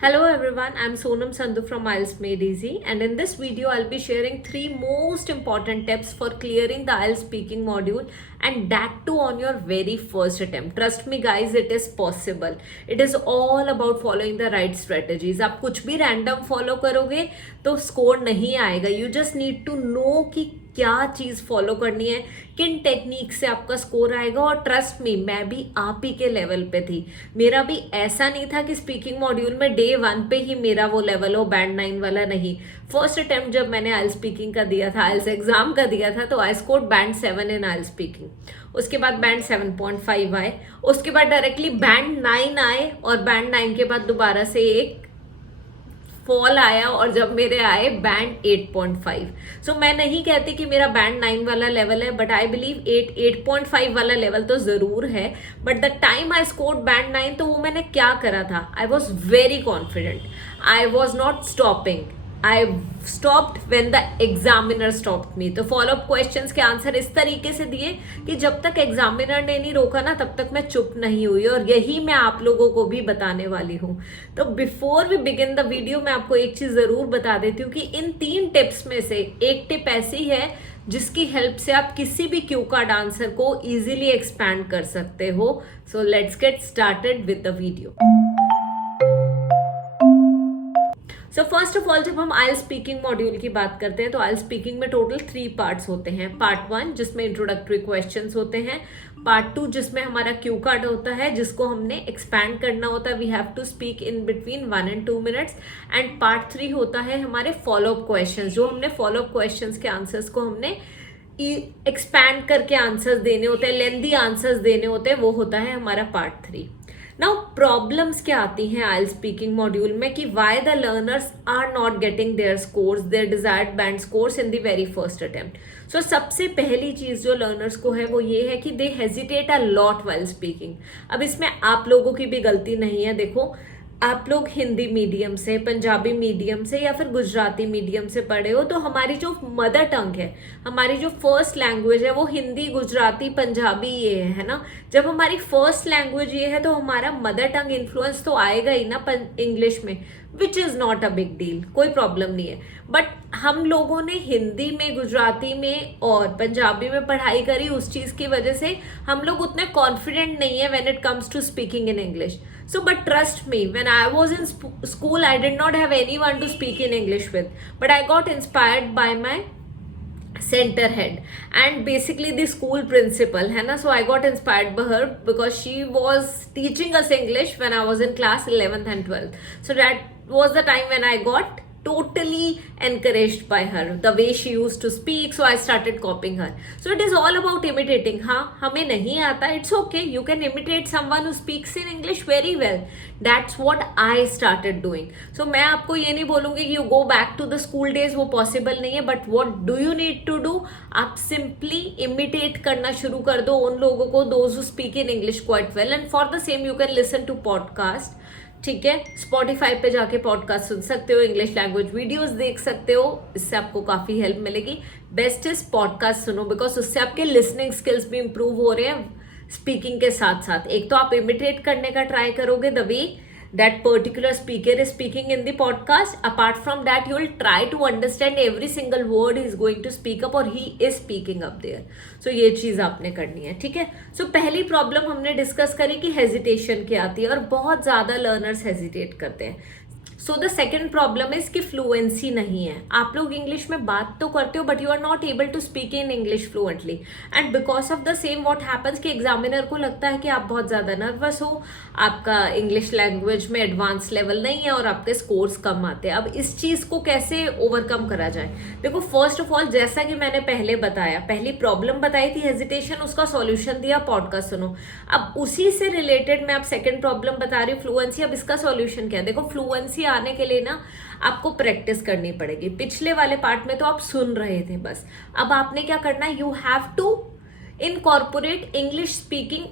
Hello everyone, I'm Sonam Sandhu from IELTS Made Easy, and in this video I'll be sharing 3 most important tips for clearing the IELTS speaking module, and that too on your very first attempt. Trust me guys, it is possible. It is all about following the right strategies. आप कुछ भी random follow करोगे तो score नहीं आएगा. You just need to know कि क्या चीज़ follow करनी है, किन टेक्निक से आपका स्कोर आएगा. और ट्रस्ट मी, मैं भी आप ही के लेवल पे थी. मेरा भी ऐसा नहीं था कि स्पीकिंग मॉड्यूल में डे 1 पे ही मेरा वो लेवल हो, बैंड 9 वाला नहीं. फर्स्ट अटेम्प्ट जब मैंने आइल्स स्पीकिंग का दिया था, आइल्स एग्जाम का दिया था, तो I scored band 7 in IELTS speaking. उसके बाद बैंड 7.5 आए, उसके बाद डायरेक्टली बैंड 9 आए, और बैंड 9 के बाद दोबारा से एक फॉल आया, और जब मेरे आए बैंड 8.5. सो मैं नहीं कहती कि मेरा बैंड 9 वाला लेवल है, बट आई बिलीव 8.5 वाला लेवल तो जरूर है. But the time I scored band 9, तो वो मैंने क्या करा था, I was very confident. I was not stopping. I stopped when the examiner stopped me. तो फॉलोअप क्वेश्चंस के आंसर इस तरीके से दिए कि जब तक एग्जामिनर ने नहीं रोका ना, तब तक मैं चुप नहीं हुई. और यही मैं आप लोगों को भी बताने वाली हूँ. तो before we begin the video, मैं आपको एक चीज जरूर बता देती हूँ कि इन 3 टिप्स में से एक टिप ऐसी है जिसकी हेल्प से आप किसी भी क्यू कार्ड आंसर को इजीली एक्सपैंड कर सकते हो. So let's get started with the video. So first of all, जब हम आइल्स स्पीकिंग मॉड्यूल की बात करते हैं तो आइल्स स्पीकिंग में टोटल 3 पार्ट्स होते हैं. पार्ट 1 जिसमें इंट्रोडक्टरी क्वेश्चंस होते हैं, पार्ट 2 जिसमें हमारा क्यू कार्ड होता है जिसको हमने एक्सपैंड करना होता है, we have to speak in between 1 and 2 minutes, and part 3 होता है हमारे फॉलोअप क्वेश्चंस, जो हमने फॉलोअप क्वेश्चंस के आंसर्स को हमने एक्सपैंड करके आंसर्स देने होते हैं, लेंथी आंसर्स देने होते हैं, वो होता है हमारा पार्ट 3. नाउ प्रॉब्लम्स क्या आती हैं आइल्स स्पीकिंग मॉड्यूल में कि why the learners are not getting their scores, their desired band scores in the very first attempt. So सबसे पहली चीज जो लर्नर्स को है वो ये है कि they hesitate a lot while speaking. अब इसमें आप लोगों की भी गलती नहीं है. देखो, आप लोग हिंदी मीडियम से, पंजाबी मीडियम से या फिर गुजराती मीडियम से पढ़े हो, तो हमारी जो मदर टंग है, हमारी जो फर्स्ट लैंग्वेज है, वो हिंदी, गुजराती, पंजाबी ये है ना. जब हमारी फर्स्ट लैंग्वेज ये है तो हमारा मदर टंग इन्फ्लुएंस तो आएगा ही ना इंग्लिश में, which is not a big deal, कोई प्रॉब्लम नहीं है. बट हम लोगों ने हिंदी में, गुजराती में और पंजाबी में पढ़ाई करी, उस चीज़ की वजह से हम लोग उतने कॉन्फिडेंट नहीं है when it comes to speaking in English. So, but trust me, when I was in school, I did not have anyone to speak in English with, but I got inspired by my center head and basically the school principal है ना. So I got inspired by her because she was teaching us English when I was in class 11th and 12th. So that was the time when I got totally encouraged by her, the way she used to speak. So I started copying her. So it is all about imitating. हाँ, हमें नहीं आता, it's okay, you can imitate someone who speaks in English very well. That's what I started doing. So मैं आपको ये नहीं बोलूँगी कि you go back to the school days, वो possible नहीं है. But what do you need to do? आप simply imitate करना शुरू कर दो उन लोगों को, those who speak in English quite well. And for the same you can listen to podcast. ठीक है, स्पॉटिफाई पे जाके पॉडकास्ट सुन सकते हो, इंग्लिश लैंग्वेज वीडियोस देख सकते हो, इससे आपको काफ़ी हेल्प मिलेगी. बेस्ट इज पॉडकास्ट सुनो, बिकॉज उससे आपके लिसनिंग स्किल्स भी इंप्रूव हो रहे हैं स्पीकिंग के साथ साथ. एक तो आप इमिटेट करने का ट्राई करोगे the way that particular speaker is speaking in the podcast. Apart from that, you will try to understand every single word he is going to speak up, or he is speaking up there. So ये चीज़ आपने करनी है. ठीक है. So पहली problem हमने discuss करी कि हेजिटेशन क्या आती है, और बहुत ज़्यादा लर्नर्स हेजिटेट करते हैं. So the second problem is कि फ्लुएंसी नहीं है. आप लोग इंग्लिश में बात तो करते हो, but you are not able to speak in English fluently, and because of the same what happens कि एग्जामिनर को लगता है कि आप बहुत ज़्यादा नर्वस हो, आपका इंग्लिश लैंग्वेज में एडवांस लेवल नहीं है और आपके स्कोर्स कम आते हैं. अब इस चीज़ को कैसे ओवरकम करा जाए? देखो, फर्स्ट ऑफ ऑल, जैसा कि मैंने पहले बताया, पहली प्रॉब्लम बताई थी हेजिटेशन, उसका सॉल्यूशन दिया, पॉडकास्ट सुनो. अब उसी से रिलेटेड मैं आप सेकेंड प्रॉब्लम बता रही हूँ, फ्लुएंसी. अब इसका सॉल्यूशन क्या है? देखो, फ्लुएंसी आने के लिए ना आपको प्रैक्टिस करनी पड़ेगी. पिछले वाले पार्ट में तो आप सुन रहे थे बस. अब आपने क्या करना है, you have to incorporate English speaking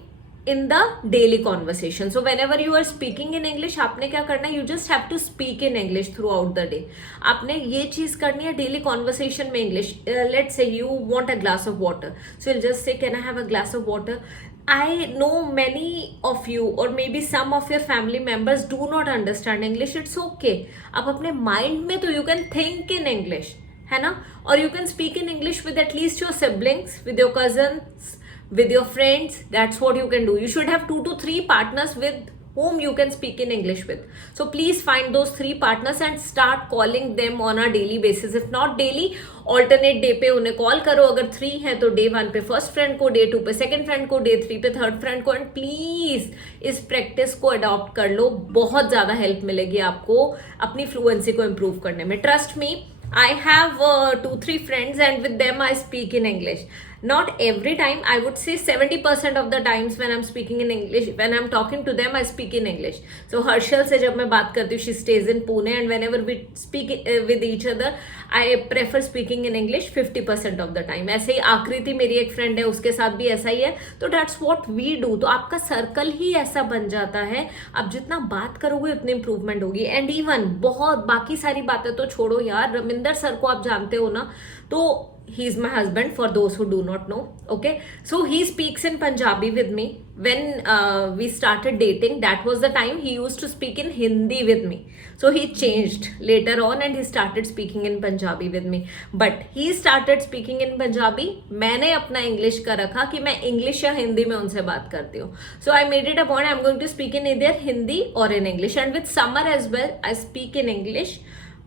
in the daily conversation. So whenever you are speaking in English, आपने क्या करना है, you just have to speak in English throughout the day. आपने ये चीज़ करनी है डेली कॉन्वर्सेशन में English. Let's say you want a glass of water, so you just say can I have a glass of water. I know many of you or maybe some of your family members do not understand English. It's okay. आप अपने mind में तो you can think in English, है ना? और you can speak in English with at least your siblings, with your cousins, with your friends. That's what you can do. You should have 2 to 3 partners with whom you can speak in English with. So please find those 3 partners and start calling them on a daily basis. If not daily, alternate day पे उन्हें call करो. अगर 3 है तो day 1 पे first friend को, day 2 पे second friend को, डे 3 पे थर्ड फ्रेंड को. एंड प्लीज इस प्रैक्टिस को अडॉप्ट कर लो. बहुत ज्यादा हेल्प मिलेगी आपको अपनी फ्लुएंसी को इम्प्रूव करने में. Trust me, I have 2-3 friends and with them I speak in English. Not every time, I would say 70% of the times when I'm speaking in English, when I'm talking to them, I speak in English. So Harshal से जब मैं बात करती हूँ, she stays in Pune and whenever we speak with each other, I prefer speaking in English 50% of the time. ऐसे ही आकृति मेरी एक फ्रेंड है, उसके साथ भी ऐसा ही है. तो that's what we do. तो आपका सर्कल ही ऐसा बन जाता है. आप जितना बात करोगे उतनी इंप्रूवमेंट होगी. एंड इवन बहुत बाकी सारी बातें तो छोड़ो यार, रविंदर सर को आप जानते हो ना, तो he is my husband for those who do not know. Okay, so he speaks in Punjabi with me. When we started dating, that was the time he used to speak in Hindi with me. So he changed later on and he started speaking in Punjabi with me. But he started speaking in Punjabi. मैंने अपना English का रखा कि मैं English या हिंदी में उनसे बात करती हूँ. So I made it a point, I'm going to speak in either Hindi or in English. And with Summer as well, I speak in English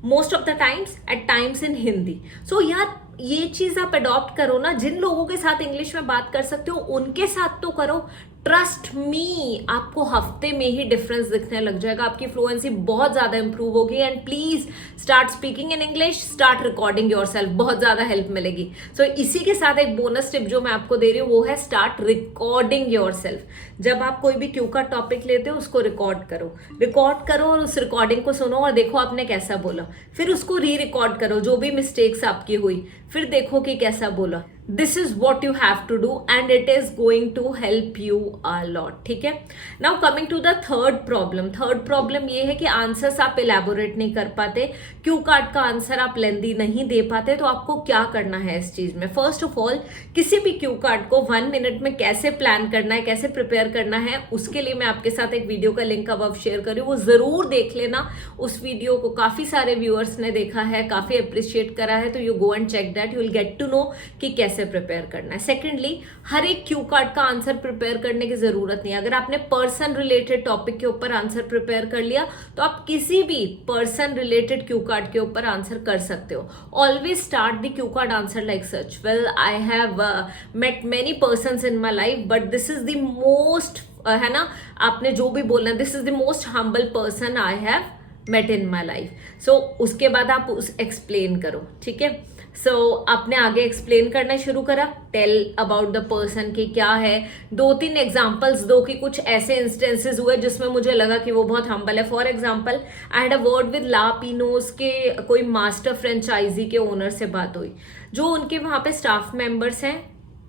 most of the times, at times in Hindi. So यार ये चीज आप adopt करो ना. जिन लोगों के साथ English में बात कर सकते हो उनके साथ तो करो. ट्रस्ट मी, आपको हफ्ते में ही डिफरेंस दिखने लग जाएगा. आपकी फ्लुएंसी बहुत ज्यादा इंप्रूव होगी. And please start speaking in English, start recording yourself. बहुत ज्यादा हेल्प मिलेगी. सो इसी के साथ एक बोनस टिप जो मैं आपको दे रही हूँ वो है स्टार्ट रिकॉर्डिंग योरसेल्फ. जब आप कोई भी क्यू का टॉपिक लेते हो उसको रिकॉर्ड करो और उस रिकॉर्डिंग को सुनो और देखो आपने कैसा बोला. फिर उसको री रिकॉर्ड करो, जो भी मिस्टेक्स आपकी हुई, फिर देखो कि कैसा बोला. This is what you have to do and it is going to help you a lot. ठीक है. Now coming to the third problem ये है कि आंसर्स आप इलेबोरेट नहीं कर पाते. क्यू कार्ड का आंसर आप लेंदी नहीं दे पाते. तो आपको क्या करना है इस चीज में? फर्स्ट ऑफ ऑल, किसी भी क्यू कार्ड को 1 मिनट में कैसे प्लान करना है, कैसे प्रिपेयर करना है, उसके लिए मैं आपके साथ एक वीडियो का लिंक अब शेयर करूँ. वो जरूर देख लेना. उस वीडियो को काफी सारे व्यूअर्स ने देखा है, काफी अप्रिशिएट करा है. तो you go and check that, you will get to know कि कैसे प्रिपेयर करना है. सेकेंडली, हर एक क्यू कार्ड का आंसर प्रिपेयर करने की जरूरत नहीं है. अगर आपने पर्सन रिलेटेड टॉपिक के ऊपर आंसर प्रिपेयर कर लिया तो आप किसी भी पर्सन रिलेटेड क्यू कार्ड के ऊपर आंसर कर सकते हो. Always start the cue card answer like such. Well, I have met many persons in my life but this is the most, है ना, आपने जो भी बोलना, this is the most humble person I have met in my life. So उसके बाद आप उस एक्सप्लेन करो. ठीक है. सो आपने आगे एक्सप्लेन करना शुरू करा. टेल अबाउट द पर्सन की क्या है. 2-3 एग्जाम्पल्स दो कि कुछ ऐसे इंस्टेंसेस हुए जिसमें मुझे लगा कि वो बहुत हम्बल है. For example, I had a word with La Pino'z के कोई मास्टर फ्रेंचाइजी के ओनर से बात हुई. जो उनके वहां पे स्टाफ मेंबर्स हैं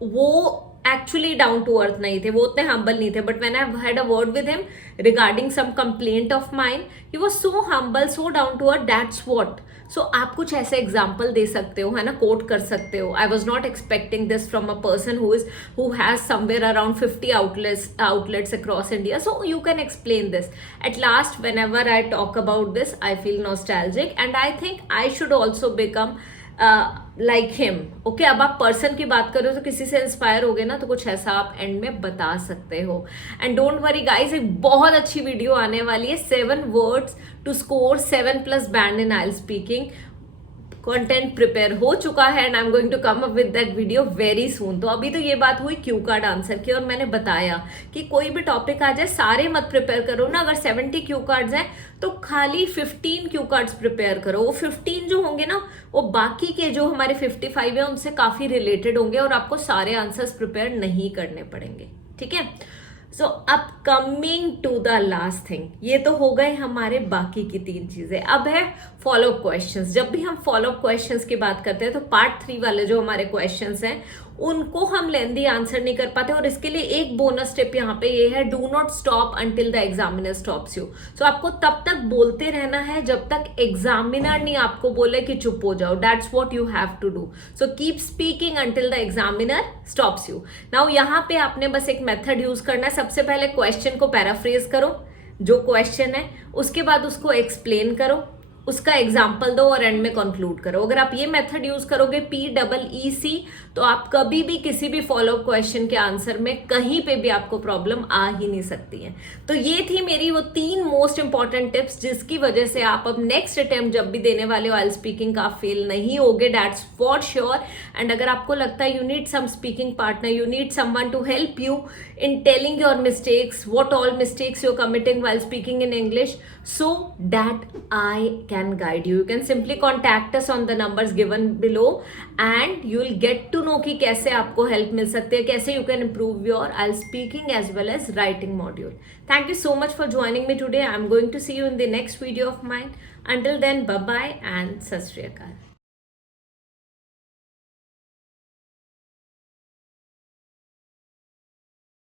वो एक्चुअली डाउन टू अर्थ नहीं थे, वो उतने हम्बल नहीं थे. But when I had a word with him regarding some complaint of mine, he was so humble, so down to earth. That's what. So आप कुछ ऐसे एग्जाम्पल दे सकते हो, है ना, कोट कर सकते हो. आई was not expecting this from a person who has somewhere around 50 outlets across India. So you can explain this. At last, whenever I talk about this, I feel nostalgic and I think I should also become like him. Okay, अब आप person की बात करो तो किसी से inspire हो गए ना, तो कुछ ऐसा आप एंड में बता सकते हो. एंड डोंट वरी गाइज, एक बहुत अच्छी वीडियो आने वाली है, 7 words to score 7+ band in IELTS speaking. Content prepare हो चुका है and I am going to come up with that video very soon. तो अभी तो ये बात हुई क्यू कार्ड आंसर की और मैंने बताया कि कोई भी टॉपिक आ जाए सारे मत प्रिपेयर करो ना. अगर 70 क्यू कार्ड्स हैं तो खाली 15 क्यू कार्ड्स प्रिपेयर करो. वो 15 जो होंगे ना, वो बाकी के जो हमारे 55 है उनसे काफी रिलेटेड होंगे और आपको सारे आंसर्स प्रिपेयर नहीं करने पड़ेंगे. ठीक है. सो अब coming to the last thing, ये तो हो गए हमारे बाकी की 3 चीजें. अब है फॉलो अप क्वेश्चंस. जब भी हम फॉलो अप क्वेश्चंस की बात करते हैं तो पार्ट 3 वाले जो हमारे क्वेश्चंस हैं उनको हम लेंदी आंसर नहीं कर पाते। और इसके लिए एक बोनस टिप यहाँ पे ये है, do not stop until the examiner stops you. So आपको तब तक बोलते रहना है जब तक एग्जामिनर नहीं आपको बोले कि चुप हो जाओ। That's what you have to do. So keep speaking until the examiner stops you. Now यहाँ पे आपने बस एक मेथड यूज करना है। सबसे पहले क्वेश्चन को पैराफ्रेज करो, जो क्वेश्चन है, उसके बाद उसको एक्सप्लेन करो, उसका एग्जाम्पल दो और एंड में कंक्लूड करो। अगर आप ये मेथड यूज करोगे PEEC, तो आप कभी भी किसी भी फॉलो क्वेश्चन के आंसर में कहीं पे भी आपको प्रॉब्लम आ ही नहीं सकती है। तो ये थी मेरी वो 3 मोस्ट इंपॉर्टेंट टिप्स जिसकी वजह से आप अब नेक्स्ट अटेम्प्ट जब भी देने वाले हो आइल्स स्पीकिंग का फेल नहीं होगे, दैट्स फॉर श्योर। एंड अगर आपको लगता है you need some speaking partner, you need someone to help you in telling your mistakes, what all mistakes you are committing while speaking in English, so that I can guide you. You can simply contact us on the numbers given below and you will get to know कि कैसे आपको help मिल सकती है, कैसे you can improve your IELTS speaking as well as writing module. Thank you so much for joining me today. I'm going to see you in the next video of mine. Until then, bye bye and sat shri akal.